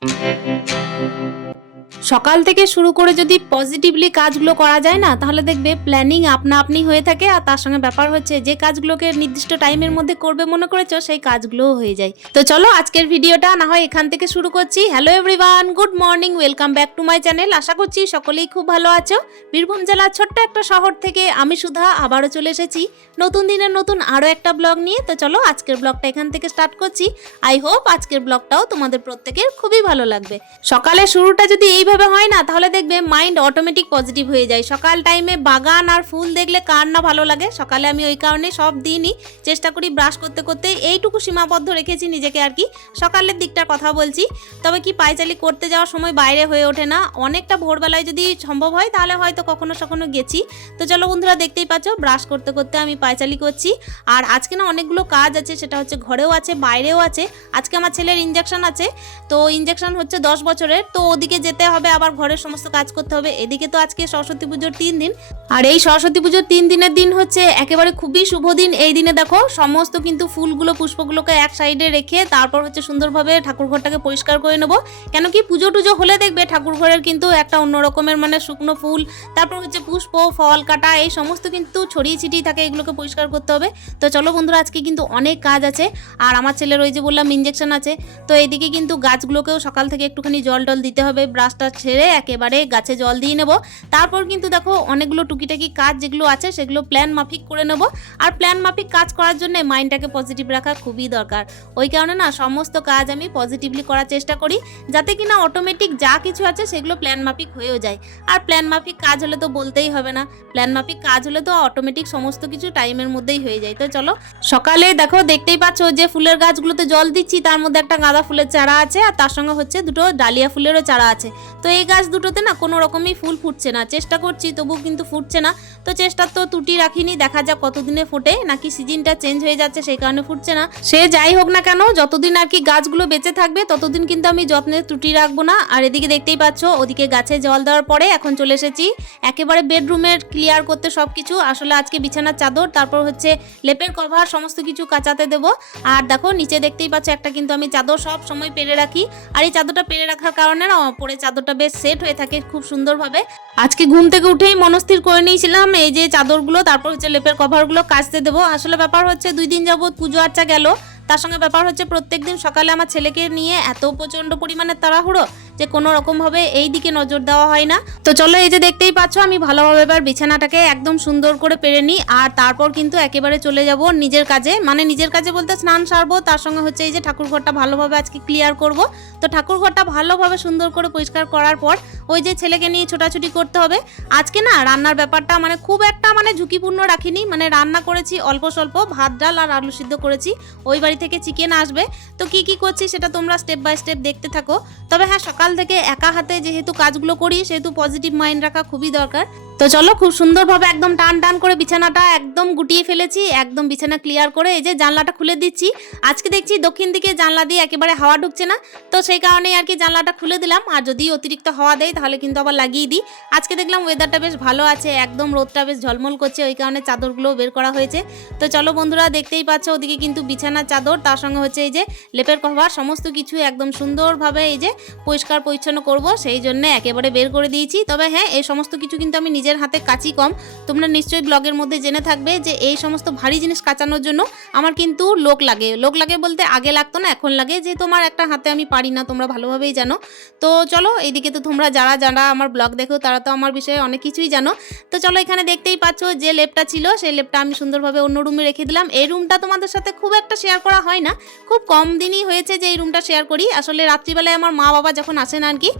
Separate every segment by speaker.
Speaker 1: Música সকাল থেকে শুরু করে যদি পজিটিভলি কাজগুলো করা যায় না, তাহলে দেখবে প্ল্যানিং আপনা আপনি হয়ে থাকে আর তার সঙ্গে ব্যাপার হচ্ছে যে কাজগুলোকে নির্দিষ্ট টাইমের মধ্যে করবে মনে করেছ, সেই কাজগুলোও হয়ে যায়। তো চলো আজকের ভিডিওটা না হয় এখান থেকে শুরু করছি। Hello everyone good morning welcome back to my channel আশা করছি সকলেই খুব ভালো আছো। বীরভূম জেলার ছোট্ট একটা শহর থেকে আমি সুধা আবারও চলে এসেছি নতুন দিনের নতুন আরও একটা ব্লগ নিয়ে। তো চলো আজকের ব্লগটা এখান থেকে স্টার্ট করছি। আই হোপ আজকের ব্লগটাও তোমাদের প্রত্যেকের খুবই ভালো লাগবে। সকালে শুরুটা যদি এইভাবে হয় না, তাহলে দেখবে মাইন্ড অটোমেটিক পজিটিভ হয়ে যায়। সকাল টাইমে বাগান আর ফুল দেখলে কার না ভালো লাগে? সকালে আমি ওই কারণে সব দিনই চেষ্টা করি ব্রাশ করতে করতে। এইটুকু সীমাবদ্ধ রেখেছি নিজেকে আর কি। সকালের দিকটার কথা বলছি। তবে কি পায়চালি করতে যাওয়ার সময় বাইরে হয়ে ওঠে না? অনেকটা ভোরবেলায় যদি সম্ভব হয়, তাহলে হয়তো কখনো কখনো গেছি। তো চলো বন্ধুরা দেখতেই পাচ্ছ ব্রাশ করতে করতে আমি পায়চালি করছি। আর আজকে না অনেকগুলো কাজ আছে, সেটা হচ্ছে ঘরেও আছে, বাইরেও আছে। আজকে আমার ছেলের ইঞ্জেকশন আছে। তো ইঞ্জেকশন হচ্ছে দশ বছরের। তো ওদিকে যেতে হবে আবার ঘরের সমস্ত কাজ করতে হবে। এদিকে তো আজকে সরস্বতী পুজোর তিন দিন। আর এই সরস্বতী পুজোর তিন দিনের দিন হচ্ছে একেবারে খুবই শুভ দিন। এই দিনে দেখো, সমস্ত কিন্তু ফুলগুলো, পুষ্পগুলোকে এক সাইডে রেখে তারপর হচ্ছে সুন্দরভাবে ঠাকুর ঘরটাকে পরিষ্কার করে নেব। কেন কি পুজো টুজো হলে দেখবে ঠাকুর ঘরের কিন্তু একটা অন্য রকমের মানে শুকনো ফুল, তারপর হচ্ছে পুষ্প, ফল, কাটা, এই সমস্ত কিন্তু ছড়িয়ে ছিটিয়ে থাকে, এগুলোকে পরিষ্কার করতে হবে। তো চলো বন্ধুরা, আজকে কিন্তু অনেক কাজ আছে। আর আমার ছেলের ওই যে বললাম ইঞ্জেকশন আছে। তো এইদিকে কিন্তু গাছগুলোকেও সকাল থেকে একটুখানি জল টল দিতে হবে ব্রাশটা ছেড়ে একেবারে গাছে জল দিয়ে নেব। তারপর কিন্তু দেখো অনেকগুলো টুকিটাকি কাজ যেগুলো আছে, সেগুলো প্ল্যান মাফিক করে নেব। আর প্ল্যান মাফিক কাজ করার জন্য মাইন্ডটাকে পজিটিভ রাখা খুবই দরকার। ওই কারণে না সমস্ত কাজ আমি পজিটিভলি করার চেষ্টা করি, যাতে কিনা অটোমেটিক যা কিছু আছে সেগুলো প্ল্যান মাফিক হয়েও যায়। আর প্ল্যান মাফিক কাজ হলে তো বলতেই হবে না। প্ল্যান মাফিক কাজ হলে তো অটোমেটিক সমস্ত কিছু টাইমের মধ্যেই হয়ে যায়। তো চলো, সকালে দেখো দেখতেই পাচ্ছ যে ফুলের গাছগুলোতে জল দিচ্ছি, তার মধ্যে একটা গাঁদা ফুলের চারা আছে, আর তার সঙ্গে হচ্ছে দুটো ডালিয়া ফুলেরও চারা আছে। তো এই গাছ দুটোতে না কোনো রকমই ফুল ফুটছে না। চেষ্টা করছি, তবু কিন্তু ফুটছে না। তো চেষ্টার তো ত্রুটি রাখিনি, দেখা যাক কতদিনে ফোটে। নাকি সিজনটা চেঞ্জ হয়ে যাচ্ছে, সেই কারণে ফুটছে না। সে যাই হোক না কেন, যতদিন আর কি গাছগুলো বেঁচে থাকবে, ততদিন কিন্তু আমি যত্নের ত্রুটি রাখব না। আর এদিকে দেখতেই পাচ্ছ, ওদিকে গাছে জল দেওয়ার পরে এখন চলে এসেছি। একেবারে বেডরুমের ক্লিয়ার করতে সব কিছু আসলে আজকে বিছানার চাদর, তারপর হচ্ছে লেপের কভার, সমস্ত কিছু কাচাতে দেবো। আর দেখো, নিচে দেখতেই পাচ্ছ, একটা কিন্তু আমি চাদর সব সময় পেরে রাখি। আর এই চাদরটা পেরে রাখার কারণে না, পরে চাদরটা বেশ সেট হয়ে থাকে খুব সুন্দরভাবে। আজকে ঘুম থেকে উঠেই মনস্থির করে নিয়েছিলাম এই যে চাদরগুলো, তারপর হচ্ছে লেপের কভারগুলো কাচতে দেবো। আসলে ব্যাপার হচ্ছে দুই দিন যাবত পুজো আর্চা গেল। তার সঙ্গে ব্যাপার হচ্ছে প্রত্যেকদিন সকালে আমার ছেলেকে নিয়ে এত প্রচণ্ড পরিমাণে তাড়াহুড়ো। যে কোনো রকমভাবে এই দিকে নজর দেওয়া হয় না। তো চলো এই যে দেখতেই পাচ্ছ, আমি ভালোভাবে এবার বিছানাটাকে একদম সুন্দর করে পেরে নিই আর তারপর কিন্তু একেবারে চলে যাব নিজের কাজে। মানে নিজের কাজে বলতে স্নান সারবো, তার সঙ্গে হচ্ছে এই যে ঠাকুর ঘরটা ভালোভাবে আজকে ক্লিয়ার করব। তো ঠাকুর ঘরটা ভালোভাবে সুন্দর করে পরিষ্কার করার পর ওই যে ছেলেকে নিয়ে ছোটাছুটি করতে হবে। আজকে না রান্নার ব্যাপারটা মানে খুব একটা মানে ঝুঁকিপূর্ণ রাখিনি। মানে রান্না করেছি অল্প স্বল্প, ভাত, ডাল আর আলু সিদ্ধ করেছি। ওই বাড়ি থেকে চিকেন আসবে। তো কি কি করছি সেটা তোমরা স্টেপ বাই স্টেপ দেখতে থাকো। তবে হ্যাঁ সকাল থেকে একা হাতে যেহেতু কাজগুলো করি, সেহেতু পজিটিভ মাইন্ড রাখা খুবই দরকার। তো চলো খুব সুন্দরভাবে একদম টান টান করে বিছানাটা একদম গুটিয়ে ফেলেছি, একদম বিছানা ক্লিয়ার করে এই যে জানলাটা খুলে দিচ্ছি। আজকে দেখছি দক্ষিণ দিকে জানলা দিয়ে একেবারে হাওয়া ঢুকছে না, তো সেই কারণেই আর কি জানলাটা খুলে দিলাম। আর যদি অতিরিক্ত হাওয়া দেয়, তাহলে কিন্তু আবার লাগিয়ে দিই। আজকে দেখলাম ওয়েদারটা বেশ ভালো আছে, একদম রোদটা বেশ ঝলমল করছে, ওই কারণে চাদরগুলো বের করা হয়েছে। তো চলো বন্ধুরা, দেখতেই পাচ্ছ ওদিকে কিন্তু বিছানার চাদর, তার সঙ্গে হচ্ছে এই যে লেপের কভার, সমস্ত কিছু একদম সুন্দরভাবে এই যে পরিষ্কার পরিচ্ছন্ন করব, সেই জন্য একেবারে বের করে দিয়েছি। তবে হ্যাঁ এই সমস্ত কিছু কিন্তু আমি নিজের হাতে কাচি কম। তোমরা নিশ্চয়ই ব্লগের মধ্যে জেনে থাকবে যে এই সমস্ত ভারী জিনিস কাচানোর জন্য আমার কিন্তু লোক লাগে। লোক লাগে বলতে আগে লাগতো না, এখন লাগে যে তোমার একটা হাতে আমি পারি না, তোমরা ভালোভাবেই জানো। তো চলো, এইদিকে তো তোমরা যারা যারা আমার ব্লগ দেখো, তারা তো আমার বিষয়ে অনেক কিছুই জানো। তো চলো, এখানে দেখতেই পাচ্ছ যে লেপটা ছিল, সেই লেপটা আমি সুন্দরভাবে অন্য রুমে রেখে দিলাম। এই রুমটা তোমাদের সাথে খুব একটা শেয়ার করা হয় না। খুব কম দিনই হয়েছে যে এই রুমটা শেয়ার করি। আসলে রাত্রিবেলায় আমার মা বাবা যখন আসেন আর কি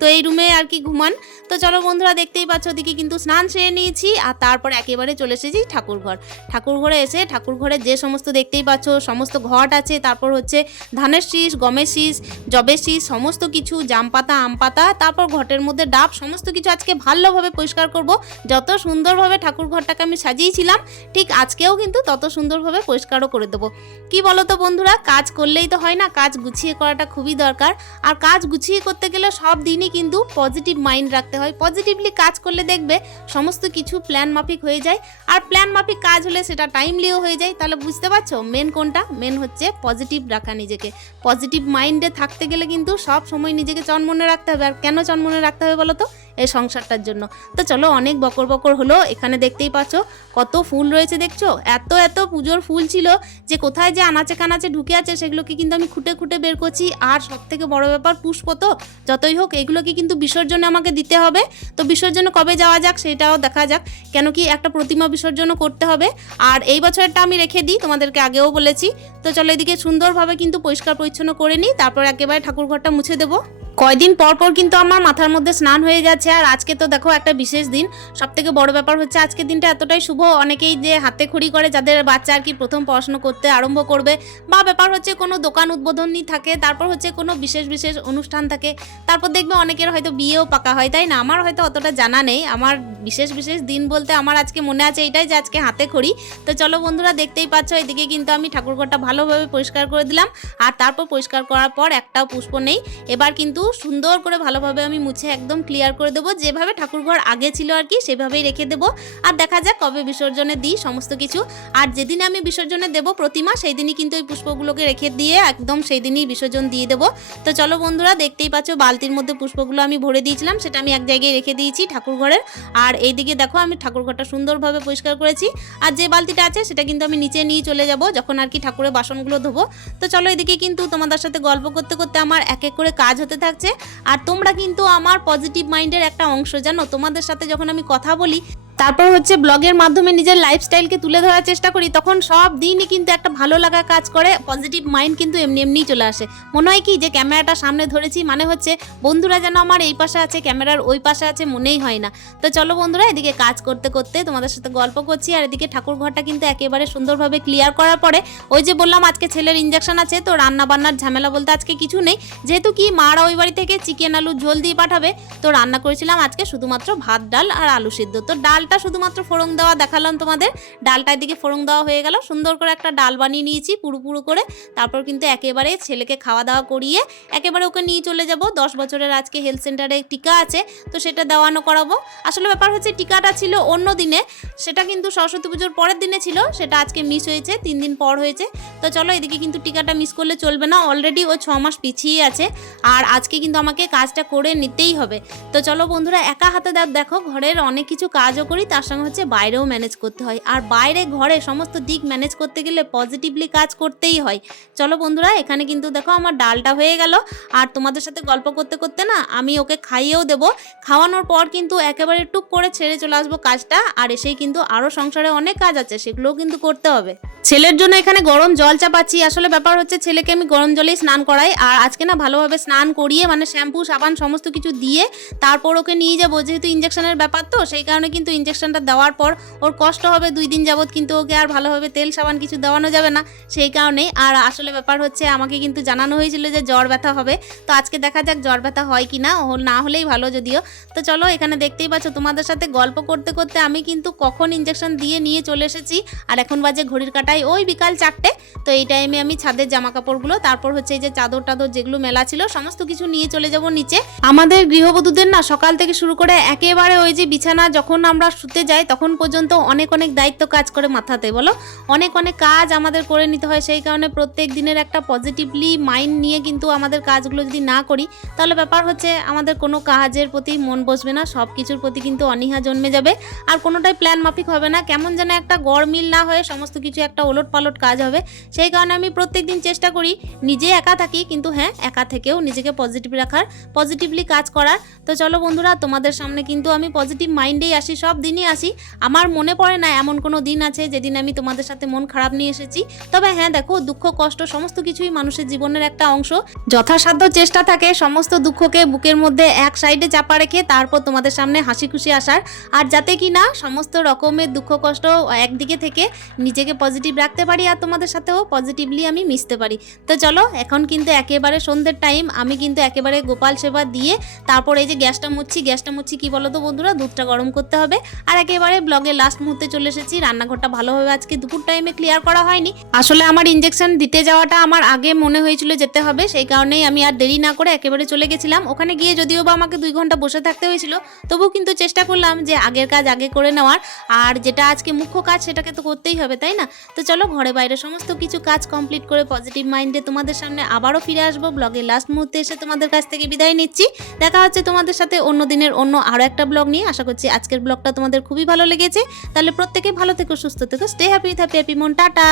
Speaker 1: তো এই রুমে আর কি ঘুমান। তো চলো বন্ধুরা, দেখতেই পাচ্ছ ওদিকে কিন্তু স্নান সেরে নিয়েছি আর তারপর একেবারে চলে এসেছি ঠাকুর ঘর ঠাকুর ঘরে এসে ঠাকুর ঘরে যে সমস্ত দেখতেই পাচ্ছ, সমস্ত ঘট আছে, তারপর হচ্ছে ধানের শীষ গমের শীষ জবের শীষ সমস্ত কিছু জাম পাতা আম পাতা তারপর ঘটের মধ্যে ডাব, সমস্ত কিছু আজকে ভালোভাবে পরিষ্কার করব। যত সুন্দরভাবে ঠাকুর ঘরটাকে আমি সাজিয়েছিলাম, ঠিক আজকেও কিন্তু তত সুন্দরভাবে পরিষ্কারও করে দেবো। কি বলো তো বন্ধুরা, কাজ করলেই তো হয় না, কাজ গুছিয়ে করাটা খুবই দরকার। আর কাজ গুছিয়ে করতে গেলে সব দিনই দিনই কিন্তু পজিটিভ মাইন্ড রাখতে হয়। পজিটিভলি কাজ করলে দেখবে সমস্ত কিছু প্ল্যান মাফিক হয়ে যায়। আর প্ল্যান মাফিক কাজ হলে সেটা টাইমলিও হয়ে যায়। তাহলে বুঝতে পারছ? মেন কোনটা? মেন হচ্ছে পজিটিভ রাখা নিজেকে। পজিটিভ মাইন্ডে থাকতে গেলে কিন্তু সব সময় নিজেকে চনমনে রাখতে হবে। আর কেন চনমনে রাখতে হবে বলো তো? এই সংসারটার জন্য। তো চলো অনেক বকর বকর হলো, এখানে দেখতেই পাচ্ছ, কত ফুল রয়েছে দেখছ? এত এত পুজোর ফুল ছিল যে কোথায় যে আনাচে কানাচে ঢুকে আছে সেগুলোকে কিন্তু আমি খুঁটে খুঁটে বের করছি। আর সব থেকে বড় ব্যাপার পুষ্প তো যতই হোক এগুলোকে কিন্তু বিসর্জনে আমাকে দিতে হবে। তো বিসর্জনে কবে যাওয়া যাক সেটাও দেখা যাক, কেন কি একটা প্রতিমা বিসর্জনও করতে হবে। আর এই বছরটা আমি রেখে দিই, তোমাদেরকে আগেও বলেছি। তো চলো এদিকে সুন্দরভাবে কিন্তু পরিষ্কার পরিচ্ছন্ন করে নিই, তারপর একেবারে ঠাকুর ঘরটা মুছে দেবো। কয়দিন পর পর কিন্তু আমার মাথার মধ্যে স্নান হয়ে যাচ্ছে আর আজকে তো দেখো একটা বিশেষ দিন। সব থেকে বড় ব্যাপার হচ্ছে আজকের দিনটা এতটাই শুভ। অনেকেই যে হাতে খড়ি করে, যাদের বাচ্চা আর কি প্রথম পড়াশোনা করতে আরম্ভ করবে বা ব্যাপার হচ্ছে কোনো দোকান উদ্বোধনী থাকে, তারপর হচ্ছে কোনো বিশেষ বিশেষ অনুষ্ঠান থাকে, তারপর দেখবে অনেকের হয়তো বিয়েও পাকা হয়, তাই না? আমার হয়তো অতটা জানা নেই। আমার বিশেষ বিশেষ দিন বলতে আমার আজকে মনে আছে এটাই যে আজকে হাতে খড়ি। তো চলো বন্ধুরা দেখতেই পাচ্ছ, এদিকে কিন্তু আমি ঠাকুরঘরটা ভালোভাবে পরিষ্কার করে দিলাম। আর তারপর পরিষ্কার করার পর একটাও পুষ্প নেই। এবার কিন্তু সুন্দর করে ভালোভাবে আমি মুছে একদম ক্লিয়ার করে দেবো। যেভাবে ঠাকুরঘর আগে ছিল আর কি, সেভাবেই রেখে দেবো। আর দেখা যাক কবে বিসর্জনে দিই সমস্ত কিছু। আর যেদিন আমি বিসর্জনে দেবো প্রতিমা সেই দিনই কিন্তু ওই পুষ্পগুলোকে রেখে দিয়ে একদম সেই দিনই বিসর্জন দিয়ে দেবো। তো চলো বন্ধুরা, দেখতেই পাচ্ছ বালতির মধ্যে পুষ্পগুলো আমি ভরে দিয়েছিলাম, সেটা আমি এক জায়গায় রেখে দিয়েছি ঠাকুরঘরের আর এইদিকে দেখো, আমি ঠাকুরঘরটা সুন্দরভাবে পরিষ্কার করেছি। আর যে বালতিটা আছে, সেটা কিন্তু আমি নিচে নিয়ে চলে যাব, যখন আর কি ঠাকুরের বাসনগুলো ধোবো। তো চলো এদিকে কিন্তু তোমাদের সাথে গল্প করতে করতে আমার এক এক করে কাজ হতে থাকছে আর তোমরা কিন্তু আমার পজিটিভ মাইন্ডের একটা অংশ, জানো? তোমাদের সাথে যখন আমি কথা বলি তারপর হচ্ছে ব্লগের মাধ্যমে নিজের লাইফস্টাইলকে তুলে ধরার চেষ্টা করি, তখন সব দিনই কিন্তু একটা ভালো লাগা কাজ করে পজিটিভ মাইন্ড কিন্তু এমনি এমনিই চলে আসে। মনে হয় কি যে ক্যামেরাটা সামনে ধরেছি মানে হচ্ছে বন্ধুরা যেন আমার এই পাশে আছে, ক্যামেরার ওই পাশে আছে, মনেই হয় না। তো চলো বন্ধুরা, এদিকে কাজ করতে করতে তোমাদের সাথে গল্প করছি, আর এদিকে ঠাকুর ঘরটা কিন্তু একেবারে সুন্দরভাবে ক্লিয়ার করার পরে, ওই যে বললাম আজকে ছেলের ইঞ্জেকশন আছে, তো রান্না বান্নার ঝামেলা বলতে আজকে কিছু নেই। যেহেতু কি মারা ওই বাড়ি থেকে চিকেন আলু ঝোল দিয়ে পাঠাবে, তো রান্না করেছিলাম আজকে শুধুমাত্র ভাত, ডাল আর আলু সিদ্ধ। তো ডালটা শুধুমাত্র ফোড়ন দেওয়া দেখালাম তোমাদের। ডালটার দিকে ফোড়ন দেওয়া হয়ে গেল। সুন্দর করে একটা ডাল বানিয়ে নিয়েছি পুরো করে। তারপর কিন্তু একেবারে ছেলেকে খাওয়া দাওয়া করিয়ে একেবারে ওকে নিয়ে চলে যাব। দশ বছরের আজকে হেলথ সেন্টারে টিকা আছে, তো সেটা দেওয়ানো করাবো। আসলে ব্যাপার হচ্ছে টিকাটা ছিল অন্য দিনে, সেটা কিন্তু সরস্বতী পুজোর পরের দিনে ছিল, সেটা আজকে মিস হয়েছে, তিন দিন পর হয়েছে। তো চলো এদিকে কিন্তু টিকাটা মিস করলে চলবে না অলরেডি ও ছ মাস পিছিয়ে আছে। আর আজকে কিন্তু আমাকে কাজটা করে নিতেই হবে। তো চলো বন্ধুরা, একা হাতে দেখ- দেখো, ঘরের অনেক কিছু কাজও করি তার সঙ্গে হচ্ছে বাইরেও ম্যানেজ করতে হয়। আর বাইরে ঘরে সমস্ত দিক ম্যানেজ করতে গেলে পজিটিভলি কাজ করতেই হয়। চলো বন্ধুরা, এখানে কিন্তু দেখো আমার ডালটা হয়ে গেল। আর তোমাদের সাথে গল্প করতে করতে না, আমি ওকে খাইয়েও দেব। খাওয়ানোর পর কিন্তু একেবারে টুক করে ছেড়ে চলে আসব কাজটা। আর এসেই কিন্তু আরও সংসারে অনেক কাজ আছে, সেগুলোও কিন্তু করতে হবে। ছেলের জন্য এখানে গরম জল চাপাচ্ছি। আসলে ব্যাপার হচ্ছে ছেলেকে আমি গরম জলেই স্নান করাই। আর আজকে না ভালোভাবে স্নান করিয়ে মানে শ্যাম্পু, সাবান, সমস্ত কিছু দিয়ে, তারপর ওকে নিয়ে যাব। যেহেতু ইঞ্জেকশনের ব্যাপার তো, সেই কারণে কিন্তু ইঞ্জেকশনটা দেওয়ার পর ওর কষ্ট হবে দুই দিন যাবত কিন্তু ওকে আর ভালোভাবে তেল সাবান কিছু দেওয়ানো যাবে না। সেই কারণেই, আর আসলে ব্যাপার হচ্ছে আমাকে কিন্তু জানানো হয়েছিল যে জ্বর ব্যথা হবে। তো আজকে দেখা যাক জ্বর ব্যথা হয় কি না না হলেই ভালো যদিও। তো চলো, এখানে দেখতেই পাচ্ছ তোমাদের সাথে গল্প করতে করতে আমি কিন্তু কখন ইঞ্জেকশন দিয়ে নিয়ে চলে এসেছি, আর এখন বাজে ঘড়ির কাটায় ওই বিকাল চারটে। তো এই টাইমে আমি ছাদের জামা কাপড়গুলো তারপর হচ্ছে এই যে চাদর টাদর যেগুলো মেলা ছিল, সমস্ত কিছু নিয়ে চলে যাব নিচে। আমাদের গৃহবধূদের না সকাল থেকে শুরু করে একেবারে ওই যে বিছানা, যখন আমরা শুতে যাই তখন পর্যন্ত অনেক অনেক দায়িত্ব কাজ করে মাথাতে, বলো? অনেক অনেক কাজ আমাদের করে নিতে হয়, সেই কারণে প্রত্যেক দিনের একটা পজিটিভলি মাইন্ড নিয়ে কিন্তু আমাদের কাজগুলো যদি না করি, তাহলে ব্যাপার হচ্ছে আমাদের কোনো কাজের প্রতি মন বসবে না, সব কিছুর প্রতি কিন্তু অনীহা জন্মে যাবে, আর কোনোটাই প্ল্যান মাফিক হবে না, কেমন যেন একটা গড়মিল না হয়ে সমস্ত কিছু একটা ওলট পালট কাজ হবে, সেই কারণে আমি প্রত্যেক দিন চেষ্টা করি নিজে একা থাকি, কিন্তু হ্যাঁ একা থেকেও নিজেকে পজিটিভ রাখার পজিটিভলি কাজ করার, তো চলো বন্ধুরা, তোমাদের সামনে কিন্তু আমি পজিটিভ মাইন্ডেই আসি, সব দিনই আসি। আমার মনে পড়ে না এমন কোনো দিন আছে যেদিন আমি তোমাদের সাথে মন খারাপ নিয়ে এসেছি। তবে হ্যাঁ দেখো, দুঃখ, কষ্ট সমস্ত কিছুই মানুষের জীবনের একটা অংশ। যথাসাধ্য চেষ্টা থাকে সমস্ত দুঃখকে বুকের মধ্যে এক সাইডে চাপা রেখে তারপর তোমাদের সামনে হাসি খুশি আসার। আর যাতে কি না, সমস্ত রকমের দুঃখ, কষ্ট একদিকে থেকে নিজেকে পজিটিভ রাখতে পারি আর তোমাদের সাথেও পজিটিভলি আমি মিশতে পারি। তো চলো, এখন কিন্তু একেবারে সন্ধ্যের টাইম আমি কিন্তু একেবারে গোপাল সেবা দিয়ে তারপর এই যে গ্যাসটা মুচ্ছি গ্যাসটা মুচ্ছি কি বলো তো বন্ধুরা? দুধটা গরম করতে হবে। আর একেবারে ব্লগে লাস্ট মুহূর্তে চলে এসেছি। রান্নাঘরটা ভালোভাবে আজকে দুপুর টাইমে ক্লিয়ার করা হয়নি। আসলে আমার ইঞ্জেকশন দিতে যাওয়াটা আমার আগে মনে হয়েছিল যেতে হবে, সেই কারণেই আমি আর দেরি না করে একেবারে চলে গেছিলাম। ওখানে গিয়ে যদিও বা আমাকে দুই ঘণ্টা বসে থাকতে হয়েছিল, তবুও কিন্তু চেষ্টা করলাম যে আগের কাজ আগে করে নেওয়ার। আর যেটা আজকে মুখ্য কাজ, সেটাকে তো করতেই হবে, তাই না? তো চলো, ঘরে বাইরে সমস্ত কিছু কাজ কমপ্লিট করে পজিটিভ মাইন্ডে তোমাদের সামনে আবারও ফিরে আসব। ব্লগে লাস্ট মুহূর্তে এসে তোমাদের কাছ থেকে বিদায় নিচ্ছি। দেখা হচ্ছে তোমাদের সাথে অন্য দিনের অন্য আরও একটা ব্লগ নিয়ে। আশা করছি আজকের ব্লগটা তোমাদের খুবই ভালো লেগেছে। তাহলে প্রত্যেকে ভালো থেকো, সুস্থ থেকো। স্টে হ্যাপি হ্যাপি হ্যাপি মন। টাটা।